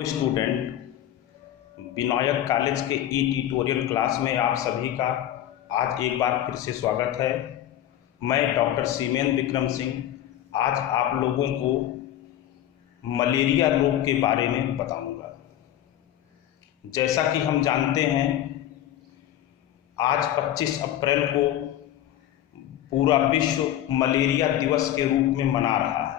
Hello student, Vinayak college के ई tutorial class में आप सभी का आज एक बार फिर से स्वागत है। मैं डॉक्टर सीमेन विक्रम सिंह आज आप लोगों को मलेरिया रोग के बारे में बताऊंगा। जैसा कि हम जानते हैं, आज 25 अप्रैल को पूरा विश्व मलेरिया दिवस के रूप में मना रहा है।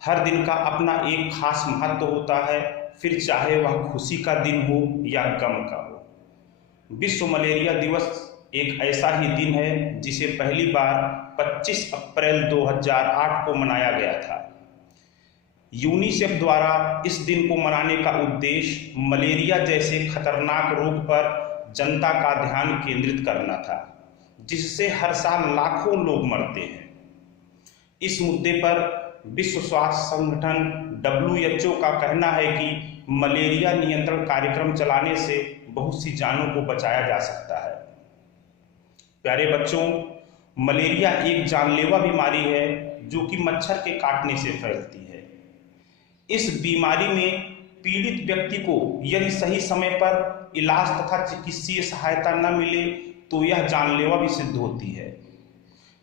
हर दिन का अपना एक खास महत्व होता है, फिर चाहे वह खुशी का दिन हो या गम का हो। विश्व मलेरिया दिवस एक ऐसा ही दिन है जिसे पहली बार 25 अप्रैल 2008 को मनाया गया था। यूनिसेफ द्वारा इस दिन को मनाने का उद्देश्य मलेरिया जैसे खतरनाक रोग पर जनता का ध्यान केंद्रित करना था, जिससे हर साल लाखों लोग मरते हैं। इस मुद्दे पर विश्व स्वास्थ्य संगठन WHO का कहना है कि मलेरिया नियंत्रण कार्यक्रम चलाने से बहुत सी जानों को बचाया जा सकता है। प्यारे बच्चों, मलेरिया एक जानलेवा बीमारी है जो कि मच्छर के काटने से फैलती है। इस बीमारी में पीड़ित व्यक्ति को यदि सही समय पर इलाज तथा चिकित्सीय सहायता न मिले तो यह जानलेवा भी सिद्ध होती है।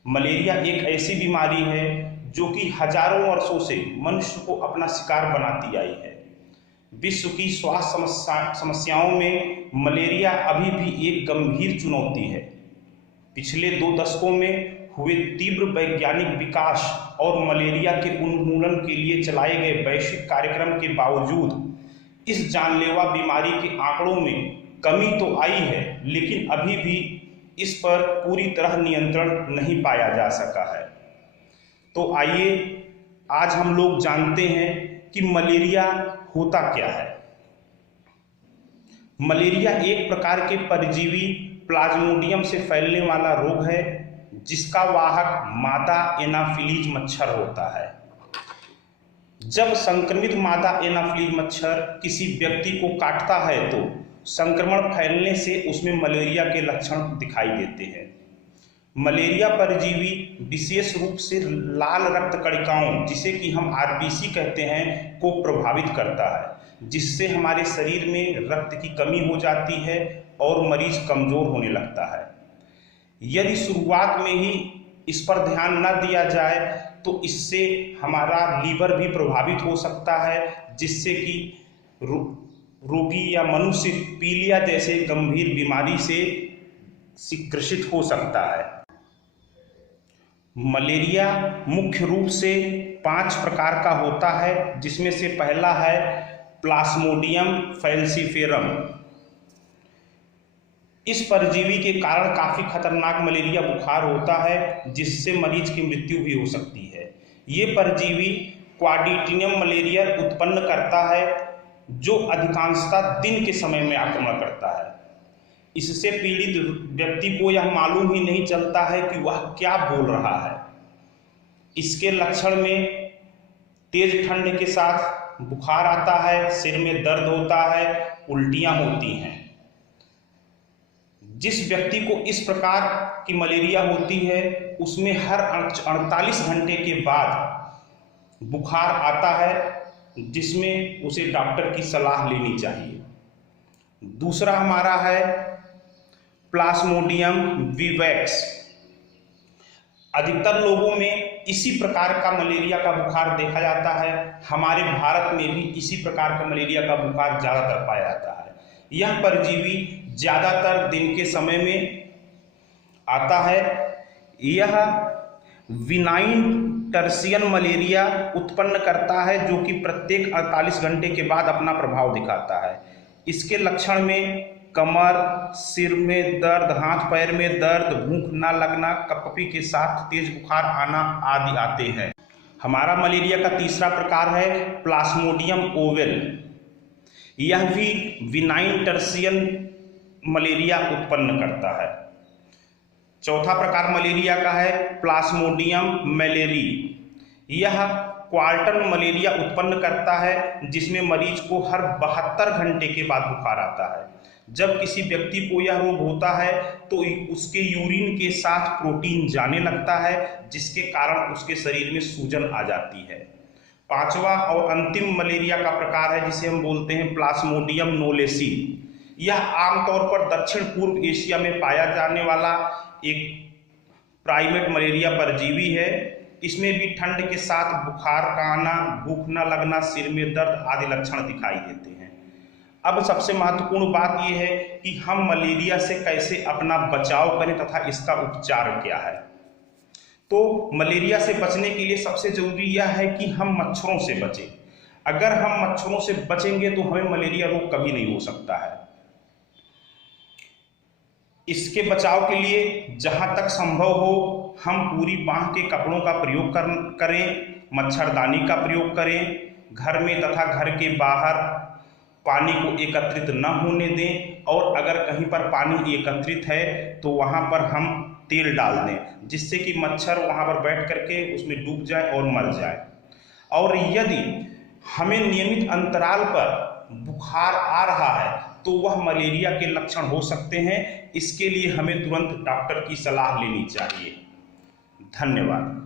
मलेरिया एक ऐसी बीमारी है जो कि हजारों वर्षों से मनुष्य को अपना शिकार बनाती आई है। विश्व की स्वास्थ्य समस्याओं में मलेरिया अभी भी एक गंभीर चुनौती है। पिछले 2 दशकों में हुए तीव्र वैज्ञानिक विकास और मलेरिया के उन्मूलन के लिए चलाए गए वैश्विक कार्यक्रम के बावजूद इस जानलेवा बीमारी के आंकड़ों में कमी तो आई है, लेकिन अभी भी इस पर पूरी तरह नियंत्रण नहीं पाया जा सका है। तो आइए आज हम लोग जानते हैं कि मलेरिया होता क्या है। मलेरिया एक प्रकार के परजीवी प्लाज्मोडियम से फैलने वाला रोग है, जिसका वाहक मादा एनाफिलीज मच्छर होता है। जब संक्रमित मादा एनाफिलीज मच्छर किसी व्यक्ति को काटता है तो संक्रमण फैलने से उसमें मलेरिया के लक्षण दिखाई देते हैं। मलेरिया परजीवी विशेष रूप से लाल रक्त कणिकाओं, जिसे कि हम RBC कहते हैं, को प्रभावित करता है, जिससे हमारे शरीर में रक्त की कमी हो जाती है और मरीज कमजोर होने लगता है। यदि शुरुआत में ही इस पर ध्यान न दिया जाए तो इससे हमारा लीवर भी प्रभावित हो सकता है, जिससे कि रोगी या मनुष्य पीलिया जैसे गंभीर बीमारी से ग्रसित हो सकता है। मलेरिया मुख्य रूप से 5 प्रकार का होता है, जिसमें से पहला है प्लाज्मोडियम फैल्सीफेरम। इस परजीवी के कारण काफी खतरनाक मलेरिया बुखार होता है, जिससे मरीज की मृत्यु भी हो सकती है। ये परजीवी क्वाड्रिटिनियम मलेरिया उत्पन्न करता है, जो अधिकांशतः दिन के समय में आक्रमण करता है। इससे पीड़ित व्यक्ति को यह मालूम ही नहीं चलता है कि वह क्या बोल रहा है। इसके लक्षण में तेज ठंड के साथ बुखार आता है, सिर में दर्द होता है, उल्टियां होती हैं। जिस व्यक्ति को इस प्रकार की मलेरिया होती है, उसमें हर 48 घंटे के बाद बुखार आता है, जिसमें उसे डॉक्टर की सलाह लेनी चाहिए। दूसरा हमारा है प्लाज्मोडियम विवैक्स। अधिकतर लोगों में इसी प्रकार का मलेरिया का बुखार देखा जाता है। हमारे भारत में भी इसी प्रकार का मलेरिया का बुखार ज्यादातर पाया जाता है। यह परजीवी ज्यादातर दिन के समय में आता है। यह विनाइन टर्सियन मलेरिया उत्पन्न करता है, जो कि प्रत्येक 48 घंटे के बाद अपना प्रभाव दिखाता है। इसके लक्षण में कमर, सिर में दर्द, हाथ पैर में दर्द, भूख न लगना, कपकपी के साथ तेज बुखार आना आदि आते हैं। हमारा मलेरिया का तीसरा प्रकार है प्लाज्मोडियम ओवल। यह भी विनाइन टर्सियन मलेरिया उत्पन्न करता है। चौथा प्रकार मलेरिया का है प्लाज्मोडियम मैलेरी। यह क्वार्टर मलेरिया उत्पन्न करता है, जिसमें मरीज को हर 72 घंटे के बाद बुखार आता है। जब किसी व्यक्ति को यह रोग होता है तो उसके यूरिन के साथ प्रोटीन जाने लगता है, जिसके कारण उसके शरीर में सूजन आ जाती है। पांचवा और अंतिम मलेरिया का प्रकार है जिसे हम बोलते हैं प्लाज्मोडियम नोलेसी। यह आमतौर पर दक्षिण पूर्व एशिया में पाया जाने वाला एक प्राइमेट मलेरिया परजीवी है। इसमें भी ठंड के साथ बुखार का आना, भूख न लगना, सिर में दर्द आदि लक्षण दिखाई देते हैं। अब सबसे महत्वपूर्ण बात यह है कि हम मलेरिया से कैसे अपना बचाव करें तथा इसका उपचार क्या है। तो मलेरिया से बचने के लिए सबसे जरूरी यह है कि हम मच्छरों से बचें। अगर हम मच्छरों से बचेंगे तो हमें मलेरिया रोग कभी नहीं हो सकता है। इसके बचाव के लिए जहां तक संभव हो हम पूरी बांह के कपड़ों का प्रयोग करें, मच्छरदानी का प्रयोग करें, घर में तथा घर के बाहर पानी को एकत्रित न होने दें, और अगर कहीं पर पानी एकत्रित है तो वहां पर हम तेल डाल दें जिससे कि मच्छर वहां पर बैठ करके उसमें डूब जाए और मर जाए। और यदि हमें नियमित अंतराल पर बुखार आ रहा है तो वह मलेरिया के लक्षण हो सकते हैं। इसके लिए हमें तुरंत डॉक्टर की सलाह लेनी चाहिए। धन्यवाद।